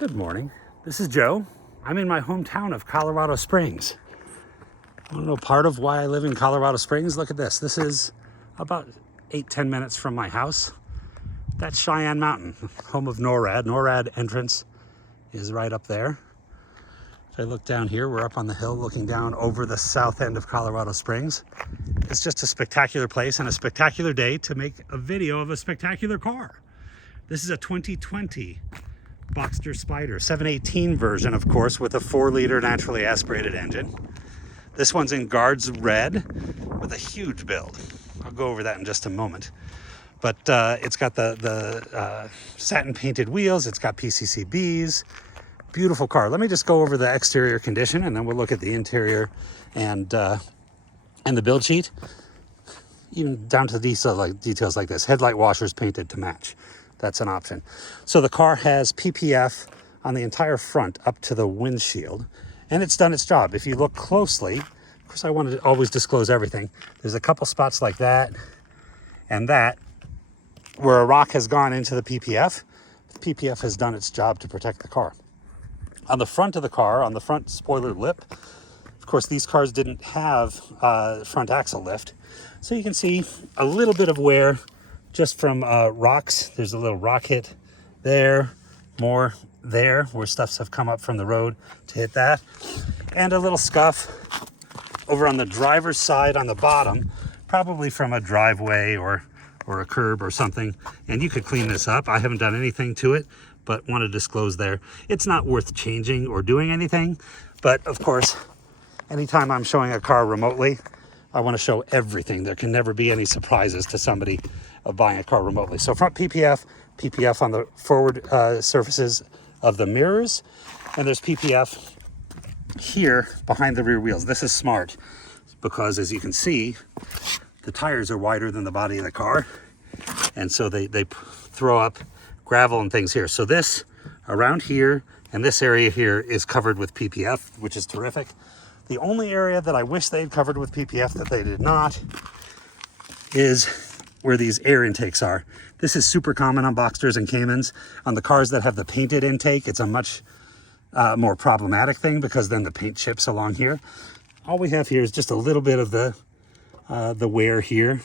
Good morning. This is Joe. I'm in my hometown of Colorado Springs. I don't know part of why I live in Colorado Springs. Look at this. This is about 8-10 minutes from my house. That's Cheyenne Mountain, home of NORAD. NORAD entrance is right up there. If I look down here, we're up on the hill looking down over the south end of Colorado Springs. It's just a spectacular place and a spectacular day to make a video of a spectacular car. This is a 2020 Boxster Spyder, 718 version, of course, with a 4-liter naturally aspirated engine. This one's in Guards Red with a huge build. I'll go over that in just a moment. But it's got the satin painted wheels. It's got PCCBs. Beautiful car. Let me just go over the exterior condition, and then we'll look at the interior and the build sheet, even down to the details like this. Headlight washers painted to match. That's an option. So the car has PPF on the entire front up to the windshield, and it's done its job. If you look closely, of course I wanted to always disclose everything. There's a couple spots like that and that where a rock has gone into the PPF. The PPF has done its job to protect the car. On the front of the car, on the front spoiler lip, of course these cars didn't have front axle lift. So you can see a little bit of wear just from rocks. There's a little rock hit there, more there where stuffs have come up from the road to hit that, and a little scuff over on the driver's side on the bottom, probably from a driveway or a curb or something. And you could clean this up. I haven't done anything to it, but want to disclose there. It's not worth changing or doing anything, but of course, anytime I'm showing a car remotely, I want to show everything. There can never be any surprises to somebody of buying a car remotely. So front PPF on the forward surfaces of the mirrors, and there's PPF here behind the rear wheels. This is smart because, as you can see, the tires are wider than the body of the car, and so they throw up gravel and things here. So this around here and this area here is covered with PPF, which is terrific. The only area that I wish they'd covered with PPF that they did not is where these air intakes are. This is super common on Boxsters and Caymans. On the cars that have the painted intake, it's a much more problematic thing because then the paint chips along here. All we have here is just a little bit of the wear here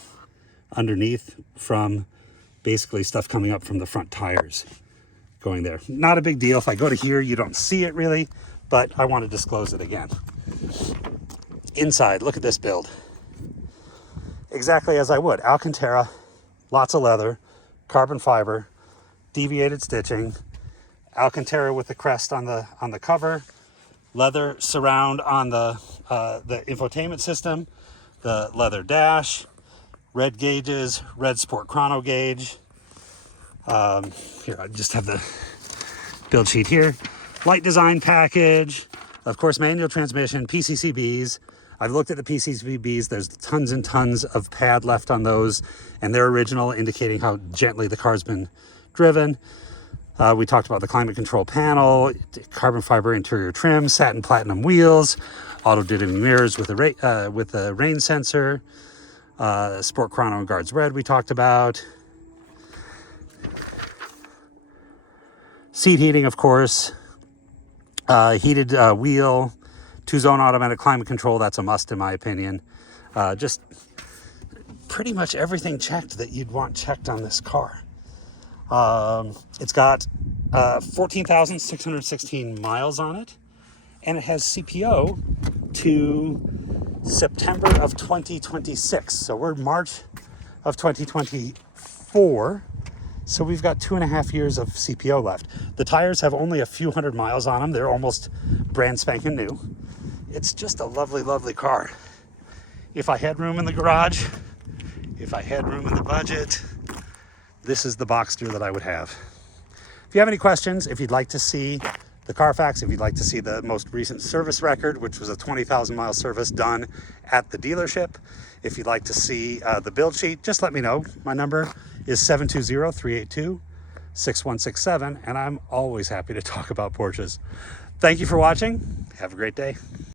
underneath from basically stuff coming up from the front tires going there. Not a big deal. If I go to here, you don't see it really, but I want to disclose it again. Inside, look at this build. Exactly as I would. Alcantara, lots of leather, carbon fiber, deviated stitching, Alcantara with the crest on the cover, leather surround on the infotainment system, the leather dash, red gauges, red sport chrono gauge. Here, I just have the build sheet here. Light design package, of course, manual transmission, PCCBs. I've looked at the PCCBs. There's tons and tons of pad left on those, and they're original, indicating how gently the car's been driven. We talked about the climate control panel, carbon fiber interior trim, satin platinum wheels, auto dimming mirrors with a rain sensor, Sport Chrono and Guards Red we talked about. Seat heating, of course, heated wheel, 2-zone automatic climate control. That's a must in my opinion. Just pretty much everything checked that you'd want checked on this car. It's got 14,616 miles on it, and it has CPO to September of 2026. So we're March of 2024. So we've got 2.5 years of CPO left. The tires have only a few hundred miles on them. They're almost brand spanking new. It's just a lovely, lovely car. If I had room in the garage, if I had room in the budget, this is the Boxster that I would have. If you have any questions, if you'd like to see the Carfax, if you'd like to see the most recent service record, which was a 20,000 mile service done at the dealership, if you'd like to see the build sheet, just let me know. My number is 720-382-6167, and I'm always happy to talk about Porsches. Thank you for watching. Have a great day.